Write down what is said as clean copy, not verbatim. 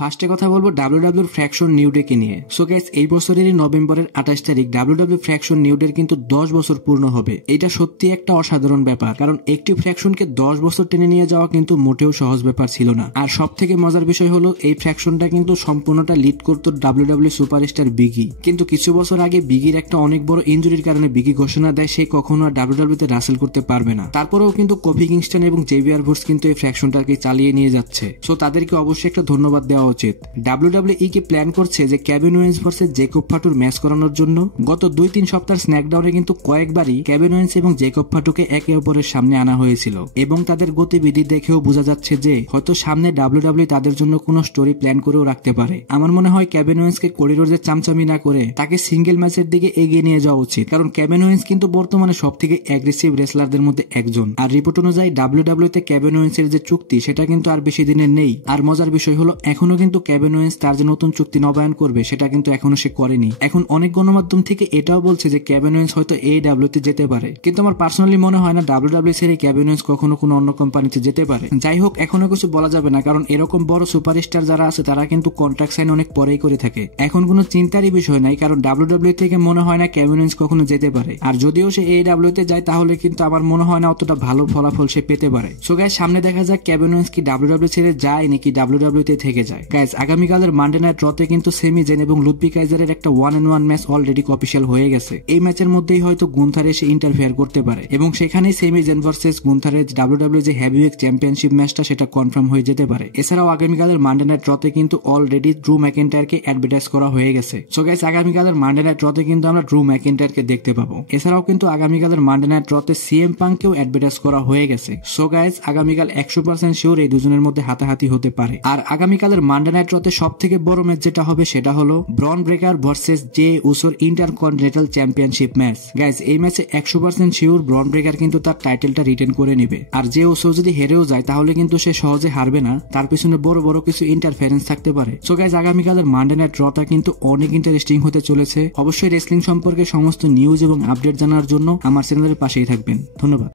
ফার্স্টে কথা বলবো ডাব্লিউডাব্লিউ ফ্র্যাকশন নিউ ডে কে নিয়ে। সো গাইস, এই বছরেরই নভেম্বরের 28 তারিখ ডাব্লিউডাব্লিউ ফ্র্যাকশন নিউ ডে কিন্তু 10 বছর পূর্ণ হবে। এটা সত্যি একটা অসাধারণ ব্যাপার, কারণ একটি ফ্র্যাকশনকে 10 বছর টেনে নিয়ে যাওয়া কিন্তু মোটেও সহজ ব্যাপার ছিল না। আর সব থেকে মজার বিষয় হলো এই ফ্র্যাকশনটা কিন্তু সম্পূর্ণটা লিড করতো ডাব্লিউডাব্লিউ সুপারস্টার বিগি। কিন্তু কিছু বছর আগে বিগির একটা অনেক বড় ইনজুরির কারণে বিগি ঘোষণা দেয় সে কখনো আর ডাব্লিউডাব্লিউতে রাসেল করতে পারবে না। তারপরেও কিন্তু কোফি কিংস্টন এবং জেভিয়ার ভুডস কিন্তু এই ফ্র্যাকশনটাকে চালিয়ে নিয়ে যাচ্ছে। সো তাদেরকে অবশ্যই একটা ধন্যবাদ দেওয়া উচিত। ডাব্লিউডাব্লিউই কে প্ল্যান করছে যে কেভিন ওয়েন্স ভার্সেস জেকব ফাটুর ম্যাচ করানোর জন্য। গত 2-3 সপ্তাহ স্ন্যাকডাউনে কিন্তু কয়েকবারই কেভিন ওয়েন্স এবং জেকব ফাটুকে একে অপরের সামনে আনা হয়েছিল এবং তাদের গতিবিধি দেখেও বোঝা যাচ্ছে যে হয়তো সামনে ডাব্লিউডাব্লিউ তাদের জন্য কোনো স্টোরি প্ল্যান করেও রাখতে পারে। আমার মনে হয় কেভিন ওয়েন্সকে করিডোরে চামচামি না করে তাকে সিঙ্গেল ম্যাচের দিকে এগিয়ে নিয়ে যাওয়া উচিত, কারণ কেভিন ওয়েন্স কিন্তু বর্তমানে সব থেকে অ্যাগ্রেসিভ রেসলারদের মধ্যে একজন। আর রিপোর্ট অনুযায়ী ডাব্লিউডাব্লিউতে কেভিন ওয়েন্সের যে চুক্তি সেটা কিন্তু আর বেশি দিনের নেই। আর মজার বিষয় হলো এখনো কিন্তু কেভিন ওয়েন্স তার যে নতুন চুক্তি নবায়ন করবে সেটা কিন্তু এখনো সে করেনি। এখন অনেক গণমাধ্যম থেকে এটাও বলছে যে কেভিন ওয়েন্স হয়তো AEW-তে যেতে পারে, কিন্তু আমার পার্সোনালি মনে হয় না ডাব্লিউডাব্লিউ ছেড়ে কেভিন ওয়েন্স কখনো কোনো অন্য কোম্পানিতে যেতে পারে। যাই হোক, এখনো কিছু বলা যাবে না, কারণ এরকম বড় সুপারস্টার যারা আছে তারা কিন্তু কন্ট্রাক্ট সাইন অনেক পরেই করে থাকে। এখন কোনো চিন্তারই বিষয় নাই, কারণ ডাব্লিউডাব্লিউ থেকে মনে হয় না কেভিন ওয়েন্স কখনো যেতে পারে। আর যদিও সে AEW-তে যায় তাহলে কিন্তু আমার মনে হয় না অতটা ভালো ফলাফল সে পেতে পারে। সো গাইস, সামনে দেখা যাক কেভিন ওয়েন্স কি ডাব্লিউডাব্লিউ ছেড়ে যায় নাকি ডাব্লিউডাব্লিউতে থেকে যায়। গাইস, আগামীকালের মানডে নাইট রতে কিন্তু সেমি জেন এবং লুডভিগ কাইজারের একটা 1-on-1 ম্যাচ অলরেডি অফিশিয়াল হয়ে গেছে। এই ম্যাচের মধ্যেই হয়তো গুন্থার এসে ইন্টারফেয়ার করতে পারে এবং সেখানেই সেমি জেন ভার্সেস গুন্থারের ডাব্লিউডাব্লিউ যে হেভিওয়েট চ্যাম্পিয়নশিপ ম্যাচটা সেটা কনফার্ম হয়ে যেতে পারে। এছাড়াও আগামীকালের মানডে নাইট রতে কিন্তু অলরেডি ড্রু ম্যাকিন্টায়ারকে অ্যাডভার্টাইজ করা হয়ে গেছে। সো গাইস, আগামীকালের মানডে নাইট রতে কিন্তু আমরা ড্রু ম্যাকিন্টায়ারকে দেখতে পাবো। এছাড়াও কিন্তু আগামীকালের মানডে নাইট রতে সিএম পাঙ্ককেও অ্যাডভার্টাইজ করা হয়ে গেছে। সো গাইস, আগামীকাল 100% শিওর এই দুজনের মধ্যে হাতাহাতি হতে পারে। আর আগামীকালের মানডে নাইট রতে সব থেকে বড় ম্যাচ যেটা হবে সেটা হলো ব্রন ব্রেকার ভার্সেস জে উসোর ইন্টারকন্টিনেন্টাল চ্যাম্পিয়নশিপ ম্যাচ। গাইস, এই ম্যাচে 100% শিওর ব্রন ব্রেকার কিন্তু তার টাইটেলটা রিটেন করে নেবে। আর জে উসো যদি হেরেও যায় তাহলে কিন্তু সে সহজে হারবে না, তার পিছনে বড় বড় কিছু ইন্টারফারেন্স থাকতে পারে। সো গাইস, আগামীকালের মানডে নাইট রটা কিন্তু অনেক ইন্টারেস্টিং হতে চলেছে। অবশ্যই রেসলিং সম্পর্কে সমস্ত নিউজ এবং আপডেট জানার জন্য আমার চ্যানেলের পাশেই থাকবেন। ধন্যবাদ।